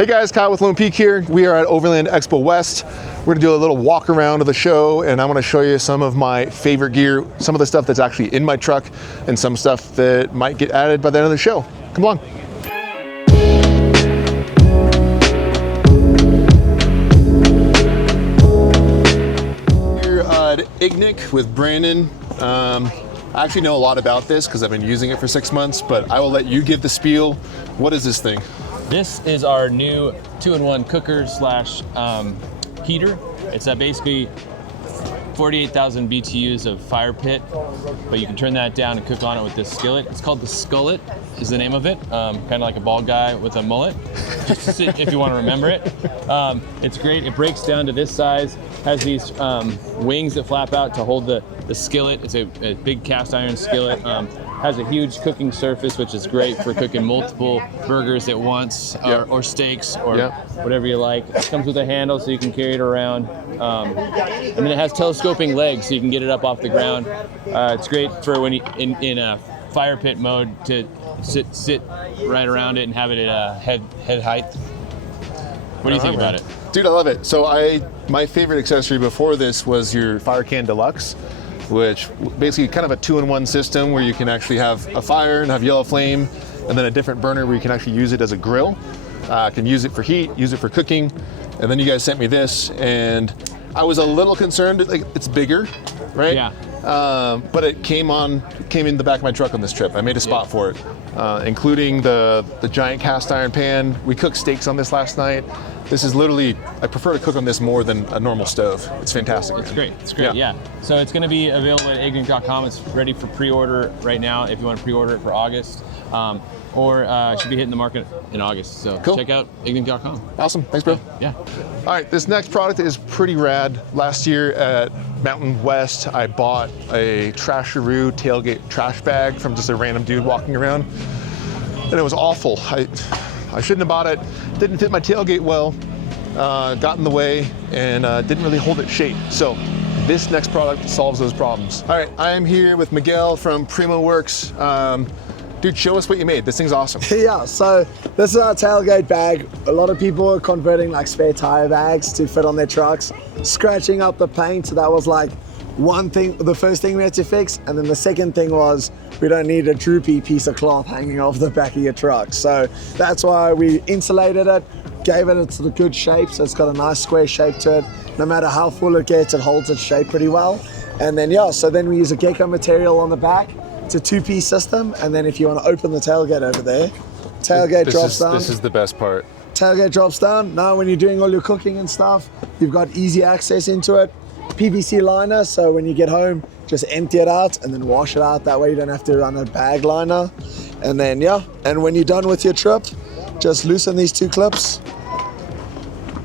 Hey guys, Kyle with Lone Peak here. We are at Overland Expo West. We're gonna do a little walk around of the show, and I wanna show you some of my favorite gear, some of the stuff that's actually in my truck, and some stuff that might get added by the end of the show. Come along. Here at Ignick with Brandon. I actually know a lot about this because I've been using it for 6 months, but I will let you give the spiel. What is this thing? This is our new 2-in-1 cooker slash heater. It's basically 48,000 BTUs of fire pit, but you can turn that down and cook on it with this skillet. It's called the Skullet is the name of it. Kind of like a bald guy with a mullet, just if you want to remember it. It's great. It breaks down to this size, has these wings that flap out to hold the skillet. It's a big cast iron skillet. Has a huge cooking surface, which is great for cooking multiple burgers at once, or steaks, or whatever you like. It comes with a handle so you can carry it around. And then it has telescoping legs so you can get it up off the ground. It's great for when you in a fire pit mode to sit right around it and have it at head height. What do you think about it? Dude, I love it. So my favorite accessory before this was your Fire Can Deluxe, which basically kind of a 2-in-1 system where you can actually have a fire and have yellow flame, and then a different burner where you can actually use it as a grill. Can use it for heat, use it for cooking. And then you guys sent me this, and I was a little concerned, like it's bigger, right? Yeah. But it came in the back of my truck on this trip. I made a spot for it, including the giant cast iron pan. We cooked steaks on this last night. This is literally, I prefer to cook on this more than a normal stove. It's fantastic. It's great, it's great, yeah. So it's gonna be available at ignick.com. It's ready for pre-order right now if you want to pre-order it for August. Or it should be hitting the market in August. So cool. Check out ignick.com. Awesome, thanks bro. Yeah. All right, this next product is pretty rad. Last year at Mountain West, I bought a Trasharoo tailgate trash bag from just a random dude walking around, and it was awful. I shouldn't have bought it. Didn't fit my tailgate well, got in the way, and didn't really hold its shape. So this next product solves those problems. All right, I am here with Miguel from Primo Works. Dude, show us what you made. This thing's awesome. Yeah, so this is our tailgate bag. A lot of people are converting like spare tire bags to fit on their trucks, scratching up the paint. So that was like one thing, the first thing we had to fix. And then the second thing was we don't need a droopy piece of cloth hanging off the back of your truck. So that's why we insulated it, gave it a good shape. So it's got a nice square shape to it. No matter how full it gets, it holds its shape pretty well. And then, yeah, so then we use a gecko material on the back. It's a 2-piece system, and then if you want to open the tailgate over there, tailgate drops down. This is the best part. Tailgate drops down. Now when you're doing all your cooking and stuff, you've got easy access into it. PVC liner, so when you get home, just empty it out and then wash it out. That way you don't have to run a bag liner. And then, yeah, and when you're done with your trip, just loosen these 2 clips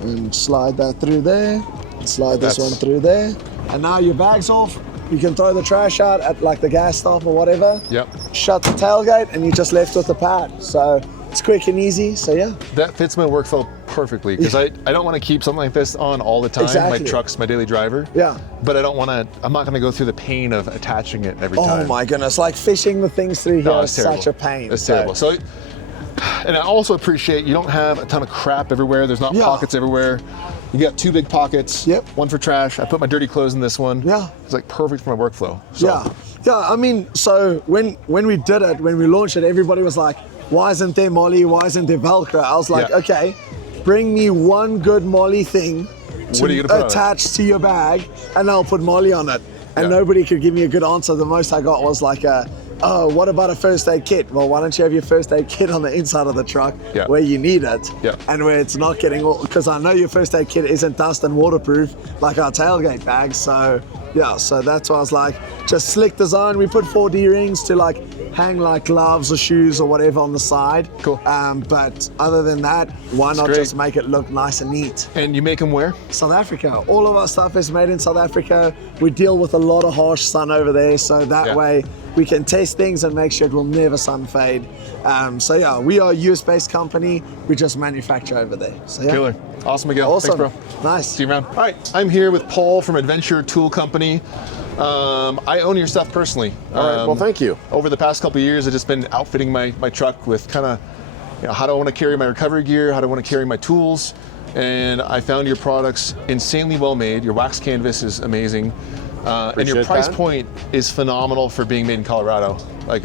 and slide that through there. Slide this one through there. And now your bag's off. You can throw the trash out at like the gas stop or whatever. Yep. Shut the tailgate and you're just left with the pad. So it's quick and easy, so yeah. That fits my workflow perfectly because I don't want to keep something like this on all the time. Exactly. My truck's my daily driver. Yeah. But I'm not going to go through the pain of attaching it every time. Oh my goodness, like fishing the things through here is such a pain. It's terrible. So, and I also appreciate you don't have a ton of crap everywhere. There's not pockets everywhere. You got 2 big pockets. Yep. One for trash. I put my dirty clothes in this one. Yeah. It's like perfect for my workflow. So. Yeah. I mean, so when we did it, when we launched it, everybody was like, "Why isn't there Molly? Why isn't there Velcro?" I was like, okay, bring me one good Molly thing to attach to your bag, and I'll put Molly on it. And nobody could give me a good answer. The most I got was like oh, what about a first aid kit? Well, why don't you have your first aid kit on the inside of the truck where you need it and where it's not getting, because I know your first aid kit isn't dust and waterproof like our tailgate bags. So yeah, so that's why I was like, just slick design. We put 4 D-rings to like hang like gloves or shoes or whatever on the side. Cool. But other than that, why not just make it look nice and neat? And you make them where? South Africa. All of our stuff is made in South Africa. We deal with a lot of harsh sun over there, so that way we can test things and make sure it will never sun fade. So yeah, we are a US-based company. We just manufacture over there. So yeah. Killer. Awesome, Miguel. Awesome. Thanks, bro. Nice. See you around. All right, I'm here with Paul from Adventure Tool Company. I own your stuff personally. All right, well, thank you. Over the past couple of years, I've just been outfitting my truck with kind of how do I want to carry my recovery gear? How do I want to carry my tools? And I found your products insanely well made. Your wax canvas is amazing. And your price point is phenomenal for being made in Colorado. Like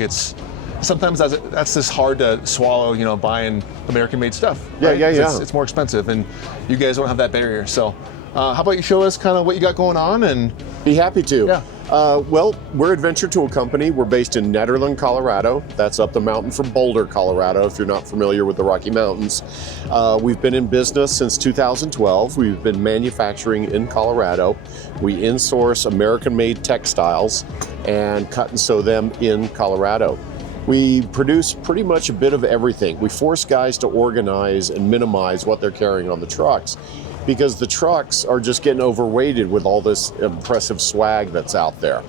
sometimes that's just hard to swallow, buying American-made stuff. Yeah, right? yeah. It's more expensive, and you guys don't have that barrier. So, how about you show us kind of what you got going on? And be happy to. Yeah. Well, we're Adventure Tool Company. We're based in Nederland, Colorado. That's up the mountain from Boulder, Colorado, if you're not familiar with the Rocky Mountains. We've been in business since 2012. We've been manufacturing in Colorado. We in-source American-made textiles and cut and sew them in Colorado. We produce pretty much a bit of everything. We force guys to organize and minimize what they're carrying on the trucks, because the trucks are just getting overweighted with all this impressive swag that's out there.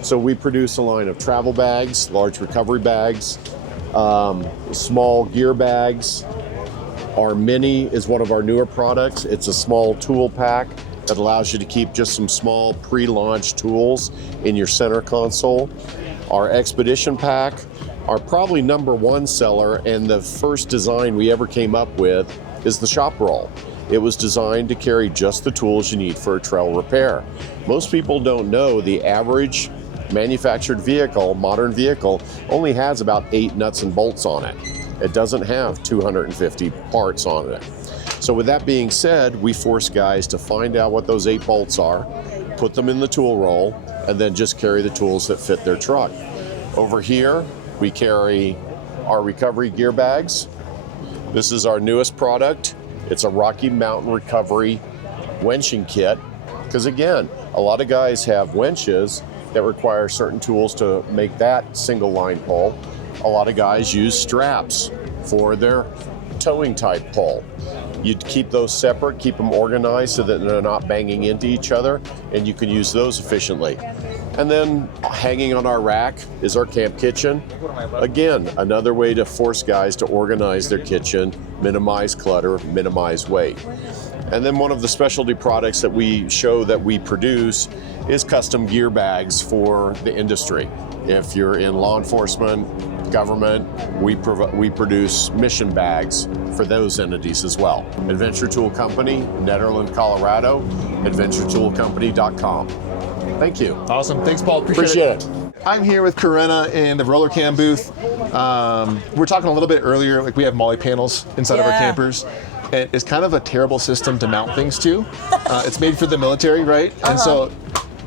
So we produce a line of travel bags, large recovery bags, small gear bags. Our Mini is one of our newer products. It's a small tool pack that allows you to keep just some small pre-launch tools in your center console. Our Expedition pack, our probably #1 seller and the first design we ever came up with, is the shop roll. It was designed to carry just the tools you need for a trail repair. Most people don't know the average manufactured vehicle, modern vehicle, only has about 8 nuts and bolts on it. It doesn't have 250 parts on it. So with that being said, we force guys to find out what those 8 bolts are, put them in the tool roll, and then just carry the tools that fit their truck. Over here, we carry our recovery gear bags. This is our newest product. It's a Rocky Mountain recovery wenching kit, because again, a lot of guys have wenches that require certain tools to make that single line pull. A lot of guys use straps for their towing type pull. You'd keep those separate, keep them organized so that they're not banging into each other, and you can use those efficiently. And then hanging on our rack is our camp kitchen. Again, another way to force guys to organize their kitchen, minimize clutter, minimize weight. And then one of the specialty products that we show that we produce is custom gear bags for the industry. If you're in law enforcement, government, we produce mission bags for those entities as well. Adventure Tool Company, Nederland, Colorado, adventuretoolcompany.com. Thank you. Awesome. Thanks, Paul. Appreciate it. I'm here with Corinna in the Roller Cam booth. We were talking a little bit earlier, like we have molly panels inside of our campers. And it's kind of a terrible system to mount things to. It's made for the military, right? And so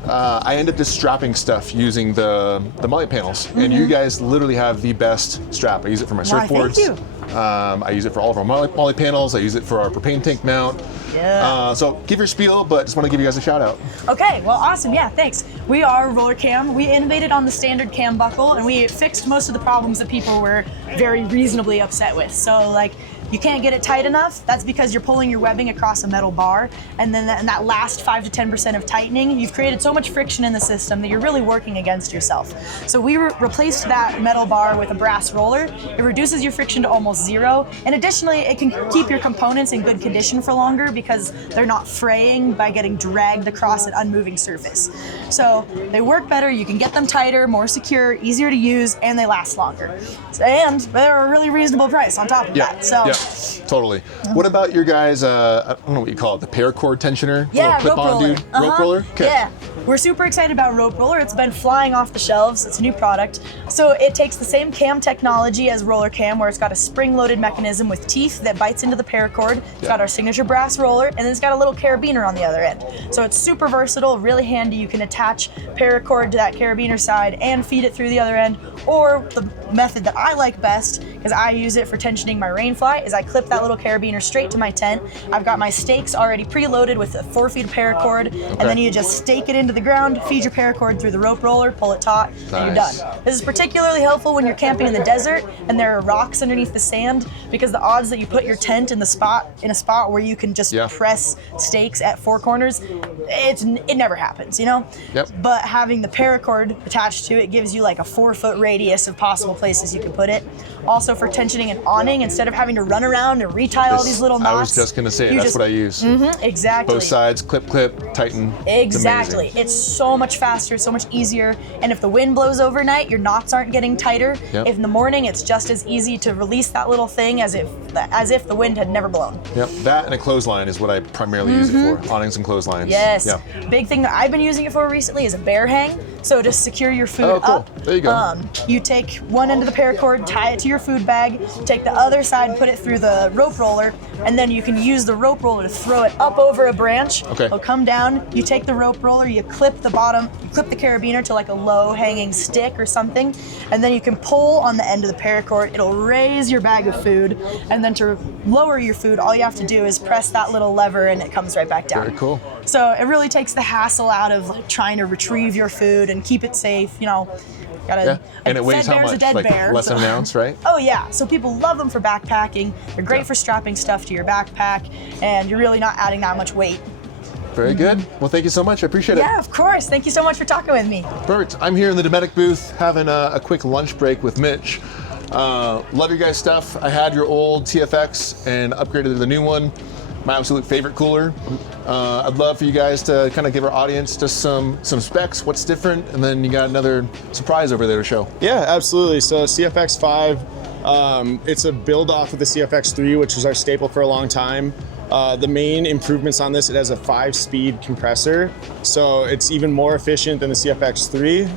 I end up just strapping stuff using the molly panels. And you guys literally have the best strap. I use it for my surfboards. Thank you. I use it for all of our molly panels. I use it for our propane tank mount. Yeah. So give your spiel, but just want to give you guys a shout out. Okay, well, awesome. Yeah, thanks. We are Roller Cam. We innovated on the standard cam buckle, and we fixed most of the problems that people were very reasonably upset with. So, like, you can't get it tight enough. That's because you're pulling your webbing across a metal bar, and then that last 5 to 10% of tightening, you've created so much friction in the system that you're really working against yourself. So we replaced that metal bar with a brass roller. It reduces your friction to almost zero, and additionally, it can keep your components in good condition for longer because they're not fraying by getting dragged across an unmoving surface. So they work better, you can get them tighter, more secure, easier to use, and they last longer. And they're a really reasonable price on top of that. So. Yeah. Totally. What about your guys, I don't know what you call it, the paracord tensioner? Yeah, little rope roller. Dude? Rope roller? Okay. Yeah. We're super excited about rope roller. It's been flying off the shelves. It's a new product. So it takes the same cam technology as Roller Cam, where it's got a spring-loaded mechanism with teeth that bites into the paracord. It's got our signature brass roller, and then it's got a little carabiner on the other end. So it's super versatile, really handy. You can attach paracord to that carabiner side and feed it through the other end. Or the method that I like best, because I use it for tensioning my rainfly, is I clip that little carabiner straight to my tent. I've got my stakes already preloaded with a 4 feet of paracord, and then you just stake it into the ground, feed your paracord through the rope roller, pull it taut, and you're done. This is particularly helpful when you're camping in the desert and there are rocks underneath the sand, because the odds that you put your tent in a spot where you can just press stakes at 4 corners, it never happens, you know? But having the paracord attached to it gives you like a 4-foot radius of possible places you can put it. Also for tensioning and awning, instead of having to run around and retie all these little knots. I was just gonna say, that's what I use. Exactly. Both sides, clip, tighten. Exactly. It's so much faster, so much easier. And if the wind blows overnight, your knots aren't getting tighter. Yep. If in the morning, it's just as easy to release that little thing as if the wind had never blown. Yep, that and a clothesline is what I primarily use it for, awnings and clotheslines. Yes. Yeah. Big thing that I've been using it for recently is a bear hang. So to secure your food Oh, cool. up, There you go. you take one end of the paracord, tie it to your food bag, take the other side, put it through the rope roller, and then you can use the rope roller to throw it up over a branch. Okay. It'll come down, you take the rope roller, you clip the bottom, you clip the carabiner to like a low hanging stick or something, and then you can pull on the end of the paracord. It'll raise your bag of food, and then to lower your food, all you have to do is press that little lever and it comes right back down. Very cool. So it really takes the hassle out of like trying to retrieve your food and keep it safe, you know. Yeah. And it weighs how bear's a much? dead Like bear, less than an ounce, right? Oh yeah, so people love them for backpacking. They're great Yeah. for strapping stuff to your backpack, and you're really not adding that much weight. Very good. Well, thank you so much. I appreciate it. Yeah, of course. Thank you so much for talking with me. Perfect. I'm here in the Dometic booth having a quick lunch break with Mitch. Love your guys' stuff. I had your old TFX and upgraded to the new one. My absolute favorite cooler. I'd love for you guys to kind of give our audience just some specs, what's different, and then you got another surprise over there to show. Yeah, absolutely. So CFX 5, it's a build off of the CFX 3, which was our staple for a long time. The main improvements on this, it has a 5-speed compressor, so it's even more efficient than the CFX 3.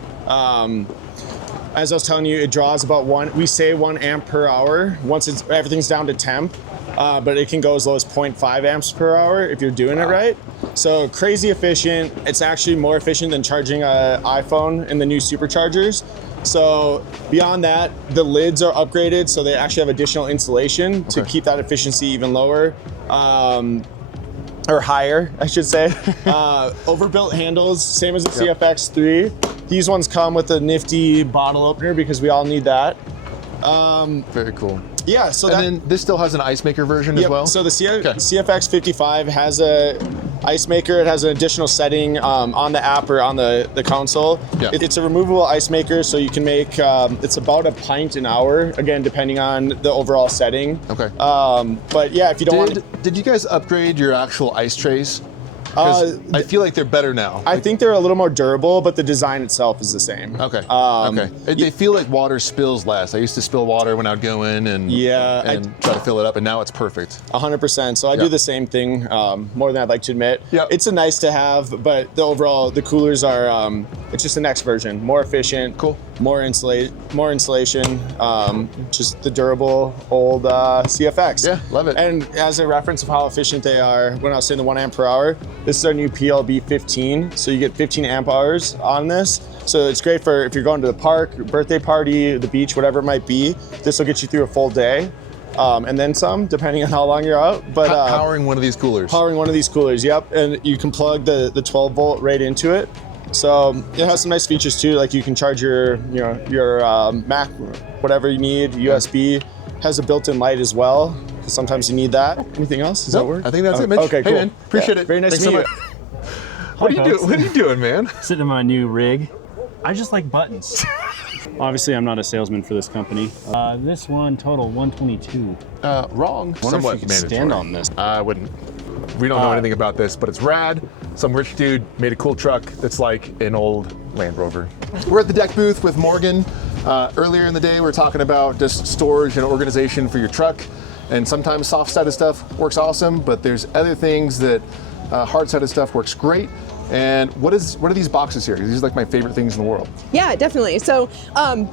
As I was telling you, it draws about 1 amp per hour once everything's down to temp, but it can go as low as 0.5 amps per hour if you're doing it right. So crazy efficient. It's actually more efficient than charging an iPhone in the new superchargers. So beyond that, the lids are upgraded, so they actually have additional insulation to keep that efficiency even lower. Or higher, I should say. Overbuilt handles, same as the CFX 3. These ones come with a nifty bottle opener because we all need that. Very cool. Yeah, so And then this still has an ice maker version as well? So the CFX 55 has a ice maker. It has an additional setting on the app or on the console. Yeah. It's a removable ice maker, so you can make, it's about a pint an hour, again, depending on the overall setting. Okay. But yeah, if you don't want Did you guys upgrade your actual ice trays? 'Cause I feel like they're better now. I think they're a little more durable, but the design itself is the same. Okay. They feel like water spills less. I used to spill water when I would go in and try to fill it up, and now it's perfect. 100%. So I do the same thing more than I'd like to admit. Yeah. It's a nice to have, but the coolers are it's just the next version, more efficient, Cool. more insulation, just the durable old CFX. Yeah, love it. And as a reference of how efficient they are, when I was saying the 1 amp per hour, this is our new PLB 15, so you get 15 amp hours on this. So it's great for if you're going to the park, birthday party, the beach, whatever it might be. This will get you through a full day, and then some, depending on how long you're out. But Powering one of these coolers. powering one of these coolers, yep. And you can plug the 12 volt right into it. So it has some nice features too, like you can charge your Mac, whatever you need, USB. Has a built-in light as well, because sometimes you need that. Anything else? Does that work? I think that's it, Mitch. Okay, cool. Hey, man, appreciate it. Very nice Thanks to so meet much. you. What are you doing, man? Sitting in my new rig. I just like buttons. Obviously, I'm not a salesman for this company. This one total 122. Wrong. I wonder if you could stand on this. I wouldn't. We don't know anything about this, but it's rad. Some rich dude made a cool truck that's like an old Land Rover. We're at the deck booth with Morgan. Earlier in the day, we were talking about just storage and organization for your truck. And sometimes soft-sided stuff works awesome, but there's other things that hard-sided stuff works great. And what are these boxes here? These are like my favorite things in the world. Yeah, definitely. So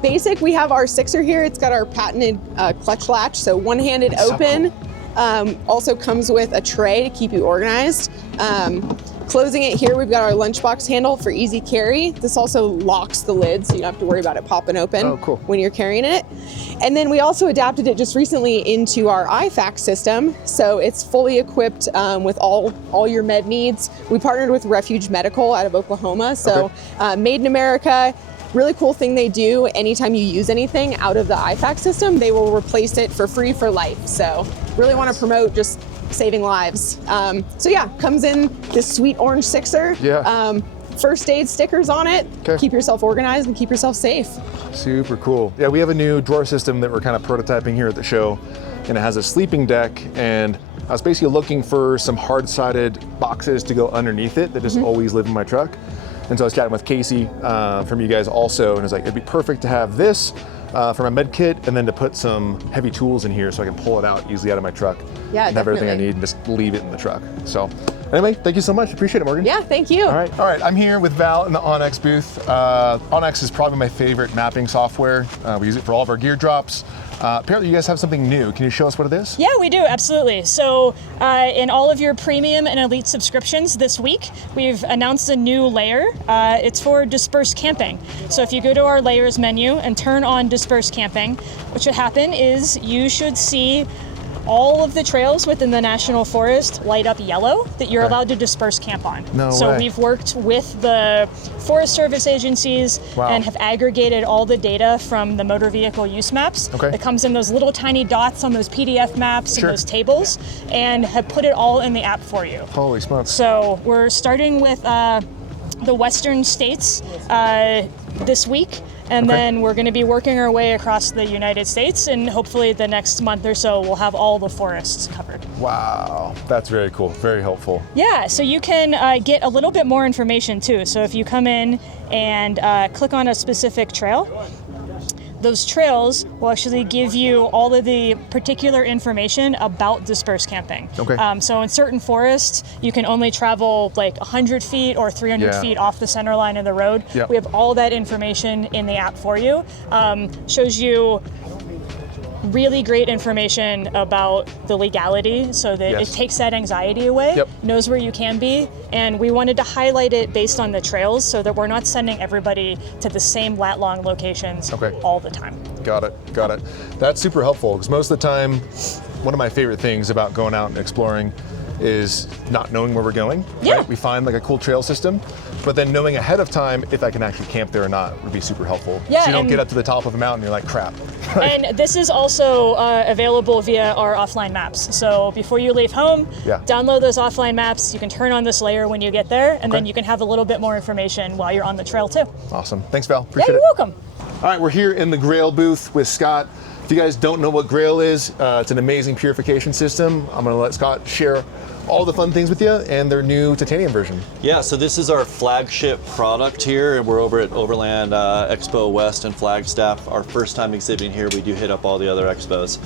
basic, we have our sixer here. It's got our patented clutch latch, so one-handed open. Also comes with a tray to keep you organized. Closing it here, we've got our lunchbox handle for easy carry. This also locks the lid, so you don't have to worry about it popping open when you're carrying it. And then we also adapted it just recently into our IFAC system, so it's fully equipped with all your med needs. We partnered with Refuge Medical out of Oklahoma, so made in America. Really cool thing they do, anytime you use anything out of the IFAC system, they will replace it for free for life. So really want to promote just saving lives. So yeah, comes in this sweet orange sixer. Yeah. First aid stickers on it. Keep yourself organized and keep yourself safe. Super cool. Yeah, we have a new drawer system that we're kind of prototyping here at the show, and it has a sleeping deck, and I was basically looking for some hard-sided boxes to go underneath it that just always live in my truck. And so I was chatting with Casey from you guys also, and it's like, it'd be perfect to have this for my med kit, and then to put some heavy tools in here so I can pull it out easily out of my truck. Yeah, and have everything I definitely. need and just leave it in the truck. So anyway, thank you so much. Appreciate it, Morgan. Yeah, thank you. All right. I'm here with Val in the Onyx booth. Onyx is probably my favorite mapping software. We use it for all of our gear drops. Apparently you guys have something new. Can you show us what it is? Yeah, we do, absolutely. So in all of your premium and elite subscriptions this week, we've announced a new layer. It's for dispersed camping. So if you go to our layers menu and turn on dispersed camping, what should happen is you should see all of the trails within the National Forest light up yellow that you're allowed to disperse camp on. No so way. we've worked with the Forest Service agencies and have aggregated all the data from the motor vehicle use maps. Okay. It comes in those little tiny dots on those PDF maps and those tables, and have put it all in the app for you. Holy smokes. So we're starting with the western states this week. And then we're going to be working our way across the United States, and hopefully the next month or so we'll have all the forests covered. Wow, that's very cool, very helpful. Yeah, so you can get a little bit more information too. So if you come in and click on a specific trail, those trails will actually give you all of the particular information about dispersed camping. Okay. So in certain forests, you can only travel like 100 feet or 300 feet off the center line of the road. Yep. We have all that information in the app for you. Shows you really great information about the legality so that it takes that anxiety away, knows where you can be, and we wanted to highlight it based on the trails so that we're not sending everybody to the same lat-long locations all the time. Got it. That's super helpful, because most of the time, one of my favorite things about going out and exploring is not knowing where we're going. Yeah. Right? We find like a cool trail system, but then knowing ahead of time if I can actually camp there or not would be super helpful. Yeah, so you don't get up to the top of a mountain and you're like, crap. And this is also available via our offline maps. So before you leave home, download those offline maps. You can turn on this layer when you get there, and then you can have a little bit more information while you're on the trail too. Awesome. Thanks, Val. Appreciate you're it. welcome. All right, we're here in the Grail booth with Scott. If you guys don't know what Grail is, it's an amazing purification system. I'm going to let Scott share all the fun things with you and their new titanium version. Yeah, so this is our flagship product here, and we're over at Overland Expo West in Flagstaff. Our first time exhibiting here. We do hit up all the other expos.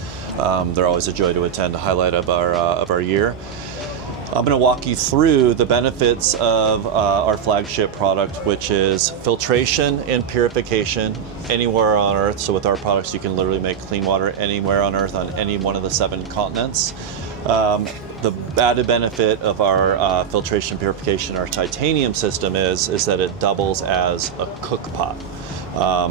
They're always a joy to attend, a highlight of our year. I'm going to walk you through the benefits of our flagship product, which is filtration and purification anywhere on Earth. So with our products, you can literally make clean water anywhere on Earth on any one of the 7 continents. The added benefit of our filtration purification, our titanium system is that it doubles as a cook pot.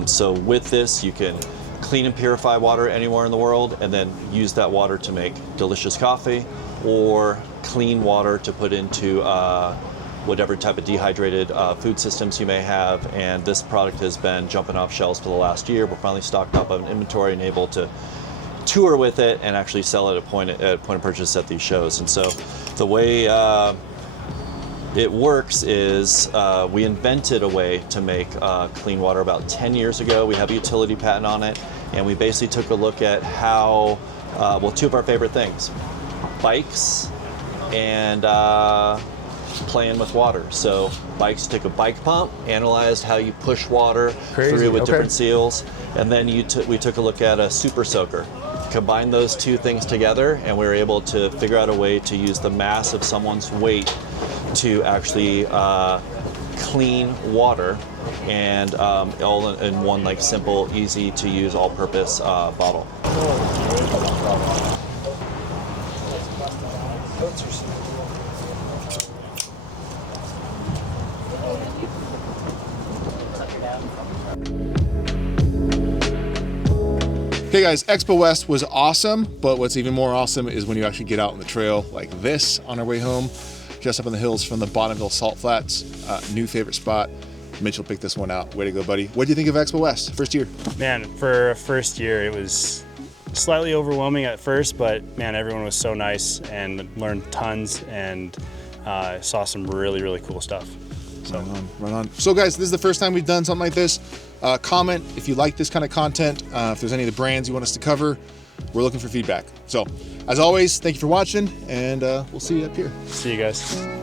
So with this, you can clean and purify water anywhere in the world, and then use that water to make delicious coffee, or clean water to put into whatever type of dehydrated food systems you may have. And this product has been jumping off shelves for the last year. We're finally stocked up on inventory and able to tour with it and actually sell it at point of purchase at these shows. And so the way it works is we invented a way to make clean water about 10 years ago. We have a utility patent on it, and we basically took a look at how, well, 2 of our favorite things, bikes and playing with water. So bikes, took a bike pump, analyzed how you push water through with different seals, and then we took a look at a super soaker. Combine those 2 things together, and we were able to figure out a way to use the mass of someone's weight to actually clean water, and all in one like simple, easy to use, all-purpose bottle. Okay guys, Expo West was awesome, but what's even more awesome is when you actually get out on the trail like this on our way home, just up in the hills from the Bonneville Salt Flats. New favorite spot. Mitchell picked this one out. Way to go, buddy. What do you think of Expo West, first year? Man, for a first year, it was slightly overwhelming at first, but man, everyone was so nice and learned tons, and saw some really, really cool stuff. So Right on. So guys, this is the first time we've done something like this. Comment if you like this kind of content, if there's any of the brands you want us to cover. We're looking for feedback. So as always, thank you for watching, and we'll see you up here. See you guys.